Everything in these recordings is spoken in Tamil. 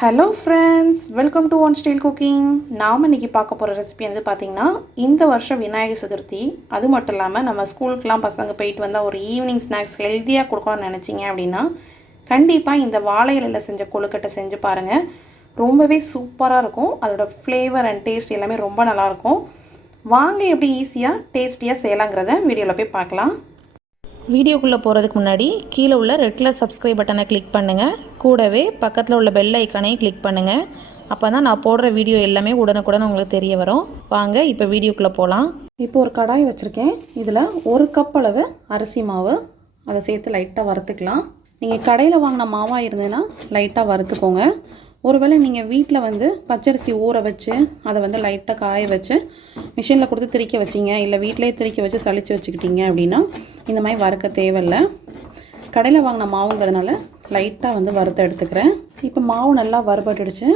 Hello friends, welcome to one style cooking. நாம் இன்றைக்கி பார்க்க போகிற ரெசிபி வந்து பார்த்திங்கன்னா, இந்த வருஷம் விநாயகர் சதுர்த்தி, அது மட்டும் இல்லாமல் நம்ம ஸ்கூலுக்கெலாம் பசங்க போயிட்டு வந்தால் ஒரு ஈவினிங் ஸ்நாக்ஸ் ஹெல்த்தியாக கொடுக்கணும்னு நினச்சிங்க அப்படின்னா, கண்டிப்பாக இந்த வாழை இலையில் செஞ்ச கொழுக்கட்டை செஞ்சு பாருங்கள். ரொம்பவே சூப்பராக இருக்கும். அதோட ஃப்ளேவர் அண்ட் டேஸ்ட் எல்லாமே ரொம்ப நல்லாயிருக்கும். வாங்க எப்படி ஈஸியாக டேஸ்டியாக செய்யலாங்கிறத வீடியோவில் போய் பார்க்கலாம். வீடியோக்குள்ளே போகிறதுக்கு முன்னாடி கீழே உள்ள ரெட் கலர் சப்ஸ்கிரைப் பட்டனை கிளிக் பண்ணுங்கள். கூடவே பக்கத்தில் உள்ள பெல் ஐக்கானையும் கிளிக் பண்ணுங்கள். அப்போ தான் நான் போடுற வீடியோ எல்லாமே உடனுக்குடன் உங்களுக்கு தெரிய வரும். வாங்க இப்போ வீடியோக்குள்ளே போகலாம். இப்போ ஒரு கடாய் வச்சுருக்கேன். இதில் 1 கப் அளவு அரிசி மாவு அதை சேர்த்து லைட்டாக வறுத்துக்கலாம். நீங்கள் கடையில் வாங்கின மாவாக இருந்ததுன்னா லைட்டாக வறுத்துக்கோங்க. ஒருவேளை நீங்கள் வீட்டில் வந்து பச்சரிசி ஊற வச்சு அதை வந்து லைட்டாக காய வச்சு மிஷினில் கொடுத்து திரிக்க வச்சிங்க, இல்லை வீட்டிலே திரிக்க வச்சு சளிச்சு வச்சுக்கிட்டீங்க அப்படின்னா இந்த மாதிரி வறுக்க தேவையில்லை. கடையில் வாங்கின மாவுங்கிறதுனால லைட்டாக வந்து வறுத்து எடுத்துக்கிறேன். இப்போ மாவு நல்லா வறுபட்டுடுச்சு.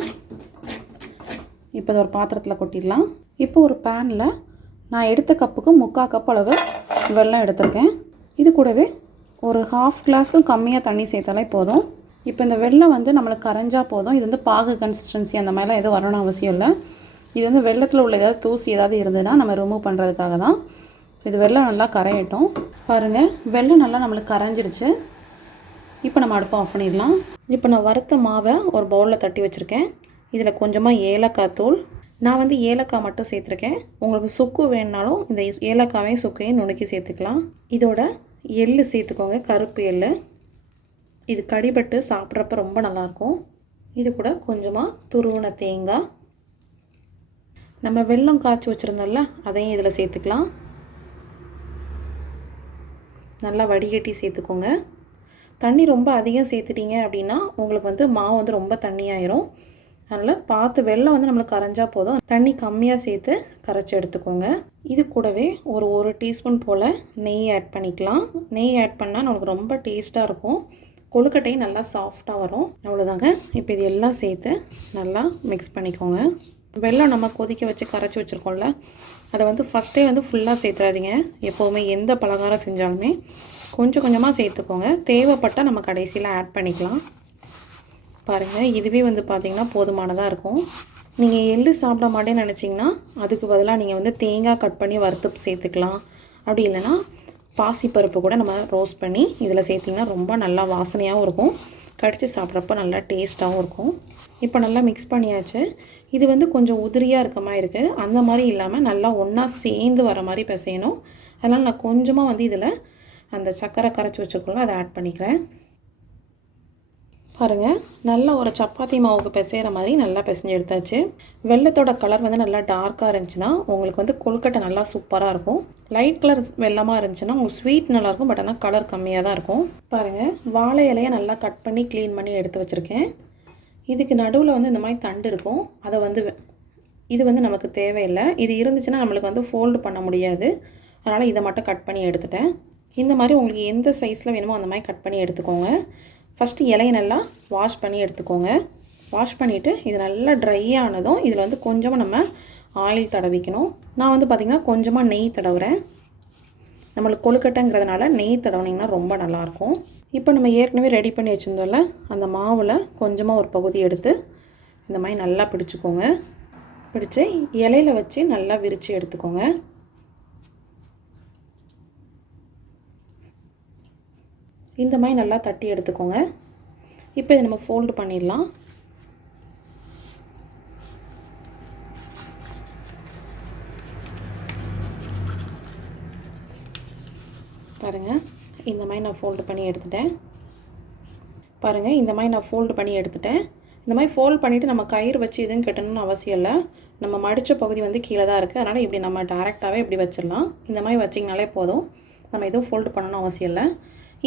இப்போ இதை ஒரு பாத்திரத்தில் கொட்டிடலாம். இப்போ ஒரு பேனில் நான் எடுத்த கப்புக்கு 3/4 கப் அளவு வெல்லம் எடுத்திருக்கேன். இது கூடவே ஒரு 1/2 கிளாஸுக்கும் கம்மியாக தண்ணி சேர்த்தாலே போதும். இப்போ இந்த வெல்லம் வந்து நம்மளுக்கு கரைஞ்சா போதும். இது வந்து பாகு கன்சிஸ்டன்சி அந்த மாதிரிலாம் எதுவும் வரணும் அவசியம் இல்லை. இது வந்து வெள்ளத்தில் உள்ள ஏதாவது தூசி ஏதாவது இருந்ததுன்னா நம்ம ரிமூவ் பண்ணுறதுக்காக தான். இது வெல்லம் நல்லா கரையட்டும். பாருங்கள், வெல்லம் நல்லா நம்மளுக்கு கரைஞ்சிருச்சு. இப்போ நம்ம அடுப்பை ஆஃப் பண்ணிடலாம். இப்போ நான் வறுத்த மாவை ஒரு பவுலில் தட்டி வச்சுருக்கேன். இதில் கொஞ்சமாக ஏலக்காய் தூள், நான் வந்து ஏலக்காய் மட்டும் சேர்த்துருக்கேன். உங்களுக்கு சுக்கு வேணுனாலும் இந்த ஏலக்காவையும் சுக்கையும் நுணுக்கி சேர்த்துக்கலாம். இதோட எள்ளு சேர்த்துக்கோங்க, கருப்பு எள்ளு. இது கடிபட்டு சாப்பிட்றப்ப ரொம்ப நல்லாயிருக்கும். இது கூட கொஞ்சமாக துருவின தேங்காய், நம்ம வெல்லம் காய்ச்சி வச்சுருந்தோம்ல அதையும் இதில் சேர்த்துக்கலாம். நல்லா வடிகட்டி சேர்த்துக்கோங்க. தண்ணி ரொம்ப அதிகம் சேர்த்துட்டீங்க அப்படின்னா உங்களுக்கு வந்து மாவு வந்து ரொம்ப தண்ணியாயிரும். அதனால் பார்த்து வெல்லம் வந்து நம்மளுக்கு கரைஞ்சா போதும். தண்ணி கம்மியாக சேர்த்து கரைச்சி எடுத்துக்கோங்க. இது கூடவே ஒரு டீஸ்பூன் போல் நெய் ஆட் பண்ணிக்கலாம். நெய் ஆட் பண்ணால் நம்மளுக்கு ரொம்ப டேஸ்ட்டாக இருக்கும். கொழுக்கட்டையும் நல்லா சாஃப்டாக வரும். அவ்வளோதாங்க. இப்போ இது எல்லாம் சேர்த்து நல்லா மிக்ஸ் பண்ணிக்கோங்க. வெல்லம் நம்ம கொதிக்க வச்சு கரைச்சி வச்சுருக்கோம்ல, அதை வந்து ஃபஸ்ட்டே வந்து ஃபுல்லாக சேர்த்துறாதீங்க. எப்போவுமே எந்த பலகாரம் செஞ்சாலுமே கொஞ்சம் கொஞ்சமாக சேர்த்துக்கோங்க. தேவைப்பட்டால் நம்ம கடைசியில் ஆட் பண்ணிக்கலாம். பாருங்கள், இதுவே வந்து பார்த்திங்கன்னா போதுமானதாக இருக்கும். நீங்கள் எள்ளு சாப்பிட மாட்டேன்னு நினச்சிங்கன்னா அதுக்கு பதிலாக நீங்கள் வந்து தேங்காய் கட் பண்ணி வறுத்து சேர்த்துக்கலாம். அப்படி இல்லைன்னா பாசிப்பருப்பு கூட நம்ம ரோஸ்ட் பண்ணி இதில் சேர்த்திங்கன்னா ரொம்ப நல்லா வாசனையாகவும் இருக்கும். கடித்து சாப்பிட்றப்ப நல்லா டேஸ்ட்டாகவும் இருக்கும். இப்போ நல்லா மிக்ஸ் பண்ணியாச்சு. இது வந்து கொஞ்சம் உதிரியாக இருக்க மாதிரி இருக்குது. அந்த மாதிரி இல்லாமல் நல்லா ஒன்றா சேர்ந்து வர மாதிரி பிசையணும். அதனால் நான் கொஞ்சமாக வந்து இதில் அந்த சர்க்கரை கரைச்சி வச்சுருக்கோம்ல அதை ஆட் பண்ணிக்கிறேன். பாருங்கள், நல்லா ஒரு சப்பாத்தி மாவுக்கு பிசைகிற மாதிரி நல்லா பிசைஞ்சு எடுத்தாச்சு. வெல்லத்தோட கலர் வந்து நல்லா டார்க்காக இருந்துச்சுன்னா உங்களுக்கு வந்து கொழுக்கட்டை நல்லா சூப்பராக இருக்கும். லைட் கலர் வெல்லமாக இருந்துச்சுன்னா உங்களுக்கு ஸ்வீட் நல்லாயிருக்கும். பட் ஆனால் கலர் கம்மியாக தான் இருக்கும். பாருங்கள், வாழை இலையை நல்லா கட் பண்ணி க்ளீன் பண்ணி எடுத்து வச்சுருக்கேன். இதுக்கு நடுவில் வந்து இந்த மாதிரி தண்டு இருக்கும். அதை வந்து இது வந்து நமக்கு தேவையில்லை. இது இருந்துச்சுன்னா நம்மளுக்கு வந்து ஃபோல்டு பண்ண முடியாது. அதனால் இதை மட்டும் கட் பண்ணி எடுத்துட்டேன். இந்த மாதிரி உங்களுக்கு எந்த சைஸில் வேணுமோ அந்த மாதிரி கட் பண்ணி எடுத்துக்கோங்க. ஃபஸ்ட்டு இலையை நல்லா வாஷ் பண்ணி எடுத்துக்கோங்க. வாஷ் பண்ணிவிட்டு இது நல்லா ட்ரை ஆனதும் இதில் வந்து கொஞ்சமாக நம்ம ஆயில் தடவிக்கணும். நான் வந்து பார்த்திங்கன்னா கொஞ்சமாக நெய் தடவுறேன். நம்மளுக்கு கொழுக்கட்டைங்கிறதுனால நெய் தடவினிங்கன்னா ரொம்ப நல்லாயிருக்கும். இப்போ நம்ம ஏற்கனவே ரெடி பண்ணி வச்சுருந்தோம்ல அந்த மாவில் கொஞ்சமாக ஒரு பகுதி எடுத்து இந்த மாதிரி நல்லா பிடிச்சிக்கோங்க. பிடிச்சி இலையில வச்சு நல்லா விரித்து எடுத்துக்கோங்க. இந்த மாதிரி நல்லா தட்டி எடுத்துக்கோங்க. இப்போ இதை நம்ம ஃபோல்டு பண்ணிடலாம். பாருங்கள், இந்த மாதிரி நான் ஃபோல்டு பண்ணி எடுத்துட்டேன். பாருங்கள், இந்த மாதிரி நான் ஃபோல்டு பண்ணி எடுத்துட்டேன். இந்த மாதிரி ஃபோல்ட் பண்ணிவிட்டு நம்ம கயிறு வச்சு எதுவும் கட்டணும்னு அவசியம் இல்லை. நம்ம மடித்த பகுதி வந்து கீழே தான் இருக்குது. அதனால் இப்படி நம்ம டேரெக்டாகவே இப்படி வச்சிடலாம். இந்த மாதிரி வச்சிங்கனாலே போதும். நம்ம எதுவும் ஃபோல்டு பண்ணணும்னு அவசியம் இல்லை.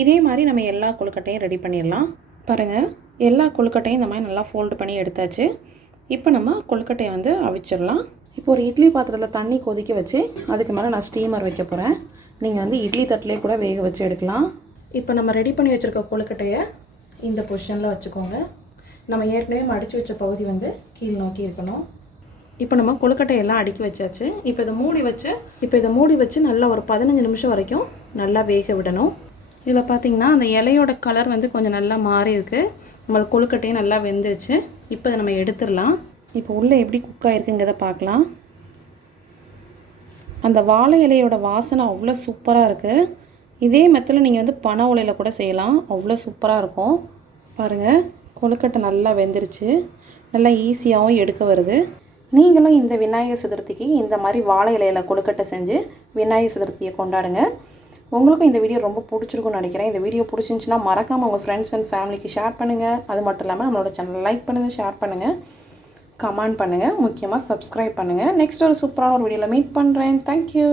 இதே மாதிரி நம்ம எல்லா கொழுக்கட்டையும் ரெடி பண்ணிடலாம். பாருங்கள், எல்லா கொழுக்கட்டையும் இந்த மாதிரி நல்லா ஃபோல்டு பண்ணி எடுத்தாச்சு. இப்போ நம்ம கொழுக்கட்டையை வந்து அவிச்சிடலாம். இப்போ ஒரு இட்லி பாத்திரத்தில் தண்ணி கொதிக்க வச்சு அதுக்கு மேலே நான் ஸ்டீமர் வைக்க போகிறேன். நீங்கள் வந்து இட்லி தட்டிலே கூட வேக வச்சு எடுக்கலாம். இப்போ நம்ம ரெடி பண்ணி வச்சுருக்க கொழுக்கட்டையை இந்த பொசிஷனில் வச்சுக்கோங்க. நம்ம ஏற்கனவே மடித்து வச்ச பகுதி வந்து கீழ் நோக்கி இருக்கணும். இப்போ நம்ம கொழுக்கட்டையெல்லாம் அடுக்கி வச்சாச்சு. இப்போ இதை மூடி வச்சு நல்லா ஒரு 15 நிமிஷம் வரைக்கும் நல்லா வேக விடணும். இதில் பார்த்திங்கன்னா அந்த இலையோட கலர் வந்து கொஞ்சம் நல்லா மாறி இருக்குது. நம்மளுக்கு கொழுக்கட்டையும் நல்லா வெந்துருச்சு. இப்போ இதை நம்ம எடுத்துடலாம். இப்போ உள்ளே எப்படி குக் ஆகிருக்குங்கிறத பார்க்கலாம். அந்த வாழை இலையோட வாசனை அவ்வளோ சூப்பராக இருக்குது. இதே மெத்தடில் நீங்கள் வந்து பனை ஓலையில் கூட செய்யலாம், அவ்வளோ சூப்பராக இருக்கும். பாருங்கள், கொழுக்கட்டை நல்லா வெந்துருச்சு, நல்லா ஈஸியாகவும் எடுக்க வருது. நீங்களும் இந்த விநாயகர் சதுர்த்திக்கு இந்த மாதிரி வாழை இலையில் கொழுக்கட்டை செஞ்சு விநாயகர் சதுர்த்தியை கொண்டாடுங்க. உங்களுக்கும் இந்த வீடியோ ரொம்ப பிடிச்சிருக்குன்னு நினைக்கிறேன். இந்த வீடியோ பிடிச்சிருந்துச்சுன்னா மறக்காமல் உங்கள் ஃப்ரெண்ட்ஸ் அண்ட் ஃபேமிலிக்கு ஷேர் பண்ணுங்கள். அது மட்டும் இல்லாமல் நம்மளோட சேனலை லைக் பண்ணுங்கள், ஷேர் பண்ணுங்கள், கமெண்ட் பண்ணுங்கள், முக்கியமாக சப்ஸ்கிரைப் பண்ணுங்கள். நெக்ஸ்ட் ஒரு சூப்பரான ஒரு வீடியோவில் மீட் பண்ணுறேன். தேங்க்யூ.